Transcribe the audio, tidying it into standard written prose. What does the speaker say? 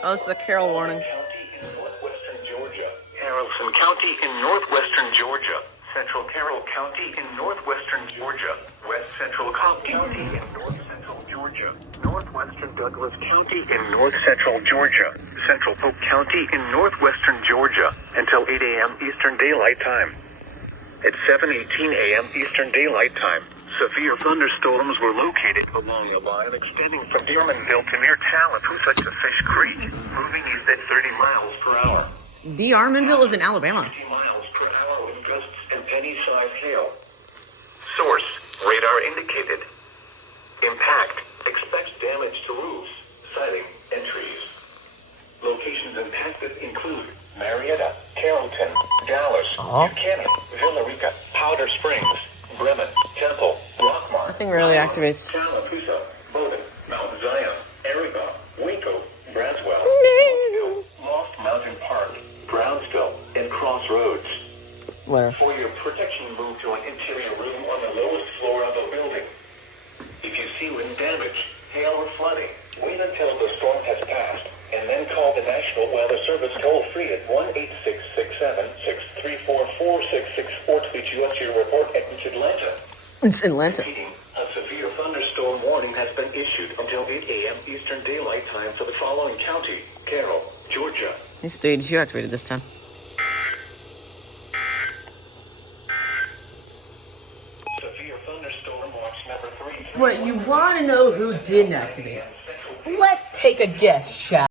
Oh, it's a Carroll warning. Haralson County in northwestern Georgia. Central Carroll County in northwestern Georgia. West Central Cobb County in north central Georgia. Northwestern Douglas County in north central Georgia. Central Polk County in northwestern Georgia until 8 a.m. Eastern Daylight Time. At 7:18 a.m. Eastern Daylight Time, severe thunderstorms were located along a line extending from Dearmanville to near Tallapoosa to Fish Creek, moving east at 30 miles per hour. Dearmanville is in Alabama. 50 miles per hour with gusts and penny-sized hail. Source, radar indicated. Impact, expects damage to roofs, siding, and trees. Locations impacted include Marietta, Carrollton, Dallas, Buchanan, Villa Rica, Powder Springs, Bremen, Temple, Rockmart. Nothing really activates. Tallapoosa, Bowdoin, Mount Zion, Aragon, Waco, Braswell, Lost Mountain Park, Brownsville, and Crossroads. Where? For your protection, move to an interior room on the lowest floor of the building. If you see wind damage, hail, or flooding, wait until the storm has passed, and then call the National Weather Service toll-free at 1-866-676-344-664 to tweet US your report at Atlanta. It's Atlanta. A severe thunderstorm warning has been issued until 8 a.m. Eastern Daylight Time for the following county: Carroll, Georgia. Hey, Stage, you activated this time. Severe thunderstorm watch number 3. But you want to know who didn't activate it? Let's take a guess, shall